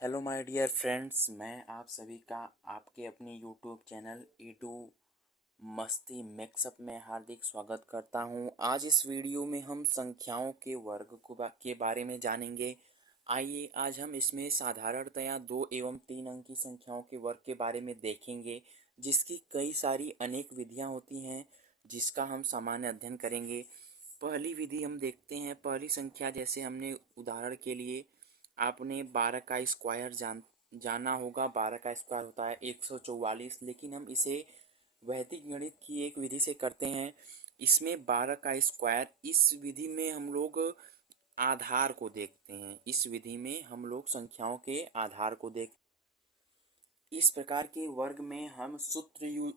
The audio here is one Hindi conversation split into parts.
हेलो माय डियर फ्रेंड्स, मैं आप सभी का आपके अपने यूट्यूब चैनल E2 मस्ती मिक्सअप में हार्दिक स्वागत करता हूं। आज इस वीडियो में हम संख्याओं के वर्ग के बारे में जानेंगे। आइए आज हम इसमें साधारणतया 2 एवं 3 अंक की संख्याओं के वर्ग के बारे में देखेंगे, जिसकी कई सारी अनेक विधियां होती हैं, जिसका हम सामान्य अध्ययन करेंगे। पहली विधि हम देखते हैं। पहली संख्या, जैसे हमने उदाहरण के लिए आपने 12 का स्क्वायर जाना होगा। 12 का स्क्वायर होता है 144, लेकिन हम इसे वैदिक गणित की एक विधि से करते हैं। इसमें 12 का स्क्वायर, इस विधि में हम लोग आधार को देखते हैं। इस विधि में हम लोग संख्याओं के आधार को देख इस प्रकार के वर्ग में हम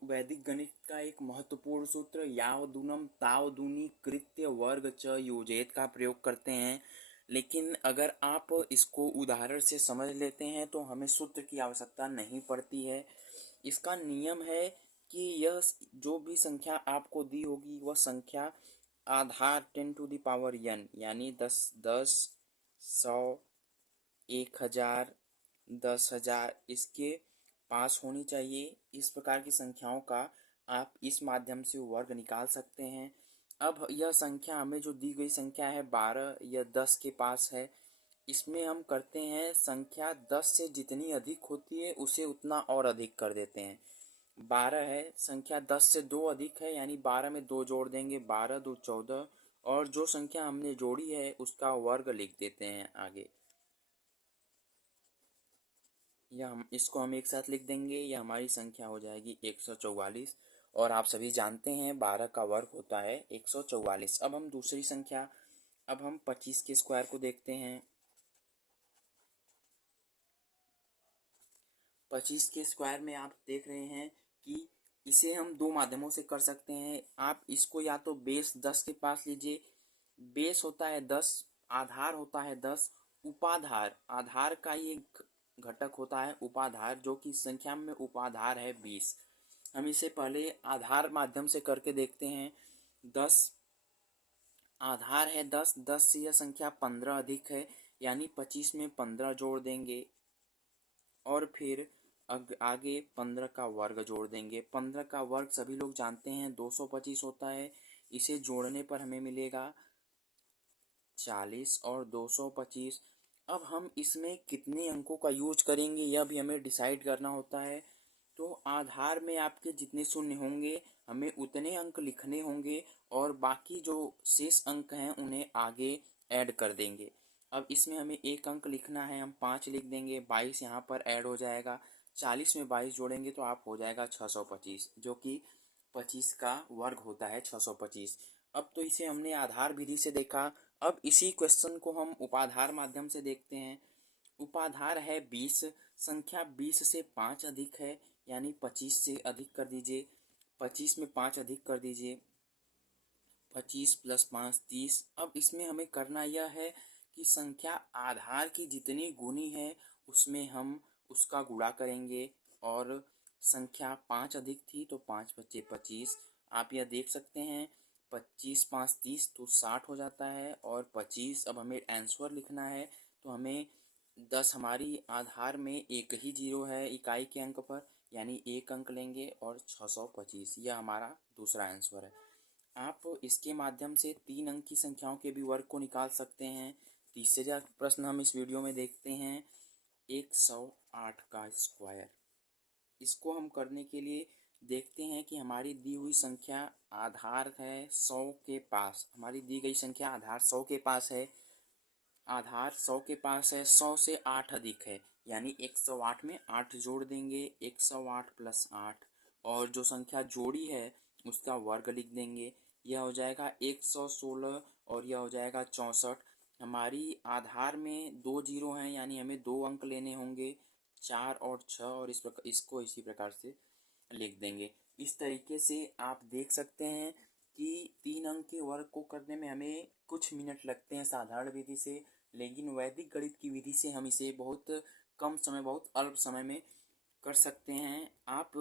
वैदिक गणित का एक महत्वपूर्ण सूत्र याव दूनम ताव दूनी कृत्य वर्ग च योजेत का प्रयोग करते हैं। लेकिन अगर आप इसको उदाहरण से समझ लेते हैं तो हमें सूत्र की आवश्यकता नहीं पड़ती है। इसका नियम है कि यह जो भी संख्या आपको दी होगी वह संख्या आधार 10⁻n यानी 10, 100, 1000, 10,000 इसके पास होनी चाहिए। इस प्रकार की संख्याओं का आप इस माध्यम से वर्ग निकाल सकते हैं। अब यह संख्या, हमें जो दी गई संख्या है 12 या 10 के पास है, इसमें हम करते हैं संख्या 10 से जितनी अधिक होती है उसे उतना और अधिक कर देते हैं। 12 है, संख्या 10 से 2 अधिक है यानी 12 में 2 जोड़ देंगे, 12 2 14, और जो संख्या हमने जोड़ी है उसका वर्ग लिख देते हैं आगे। या हम इसको एक साथ लिख देंगे, या हमारी संख्या हो जाएगी 144। और आप सभी जानते हैं 12 का वर्ग होता है 144। अब हम दूसरी संख्या, अब हम 25 के स्क्वायर को देखते हैं। 25 के स्क्वायर में आप देख रहे हैं कि इसे हम दो माध्यमों से कर सकते हैं। आप इसको या तो बेस 10 के पास लीजिए। बेस होता है 10, आधार होता है 10, उपाधार, आधार का ही एक घटक होता है उपाधार, जो कि संख्या में उपाधार है 20। हम इसे पहले आधार माध्यम से करके देखते हैं। 10 आधार है 10, 10 से यह संख्या 15 अधिक है यानी 25 में 15 जोड़ देंगे, और फिर आगे 15 का वर्ग जोड़ देंगे। 15 का वर्ग सभी लोग जानते हैं 225 होता है। इसे जोड़ने पर हमें मिलेगा 40 और 225। अब हम इसमें कितने अंकों का यूज करेंगे यह भी हमें डिसाइड करना होता है। तो आधार में आपके जितने शून्य होंगे हमें उतने अंक लिखने होंगे, और बाकी जो शेष अंक हैं उन्हें आगे ऐड कर देंगे। अब इसमें हमें एक अंक लिखना है, हम 5 लिख देंगे, 22 यहाँ पर ऐड हो जाएगा। 40 में 22 जोड़ेंगे तो आप हो जाएगा 625, जो कि 25 का वर्ग होता है 625। अब तो इसे हमने आधार विधि से देखा। अब इसी क्वेश्चन को हम उपाधार माध्यम से देखते हैं। उपाधार है 20, संख्या 20 से 5 अधिक है यानी 25 से अधिक कर दीजिए। 25 में 5 अधिक कर दीजिए, 25 + 5 30। अब इसमें हमें करना यह है कि संख्या आधार की जितनी गुनी है उसमें हम उसका गुणा करेंगे, और संख्या 5 अधिक थी तो 5 × 5 = 25। आप यह देख सकते हैं 25 × 5 = 30 तो 60 हो जाता है, और 25। अब हमें आंसर लिखना है तो हमें 10, हमारी आधार में एक ही जीरो है इकाई के अंक पर, यानी एक अंक लेंगे, और 625 यह हमारा दूसरा आंसर है। आप इसके माध्यम से 3 अंक की संख्याओं के भी वर्ग को निकाल सकते हैं। तीसरा प्रश्न हम इस वीडियो में देखते हैं, 108 का स्क्वायर। इसको हम करने के लिए देखते हैं कि हमारी दी हुई संख्या आधार है 100 के पास, हमारी दी गई संख्या आधार 100 के पास है। आधार 100 के पास है, 100 से 8 अधिक है यानी 108 में 8 जोड़ देंगे, 108 + 8, और जो संख्या जोड़ी है उसका वर्ग लिख देंगे। यह हो जाएगा 116, और यह हो जाएगा 64। हमारी आधार में 2 जीरो हैं यानी हमें 2 अंक लेने होंगे, 4 और 6, और इसको इसी प्रकार से लिख देंगे। इस तरीके से आप देख सकते हैं कि 3 अंक के वर्ग को करने में हमें कुछ मिनट लगते हैं साधारण विधि से, लेकिन वैदिक गणित की विधि से हम इसे बहुत कम समय, बहुत अल्प समय में कर सकते हैं। आप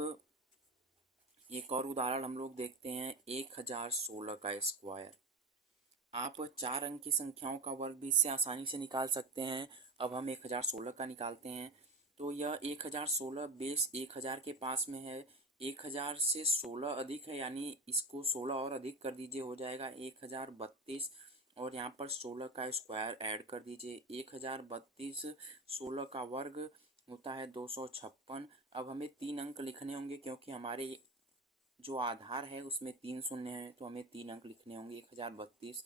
एक और उदाहरण हम लोग देखते हैं, 1016 का स्क्वायर। आप 4 अंक की संख्याओं का वर्ग भी इससे आसानी से निकाल सकते हैं। अब हम 1016 का निकालते हैं। तो यह 1016 बेस 1000 के पास में है। 1000 से 16 अधिक है, यानी इसको 16 और अधिक कर दीजिए, हो जाएगा 1032। और यहाँ पर 16 का स्क्वायर ऐड कर दीजिए। 1032 16 का वर्ग होता है 256। अब हमें 3 अंक लिखने होंगे, क्योंकि हमारे जो आधार है उसमें 3 शून्य है, तो हमें 3 अंक लिखने होंगे। 1032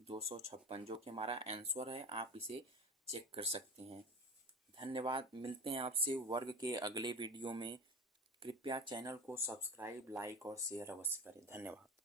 256 जो कि हमारा आंसर है। आप इसे चेक कर सकते हैं। धन्यवाद। मिलते हैं आपसे वर्ग के अगले वीडियो में। कृपया चैनल को सब्सक्राइब, लाइक और शेयर अवश्य करें। धन्यवाद।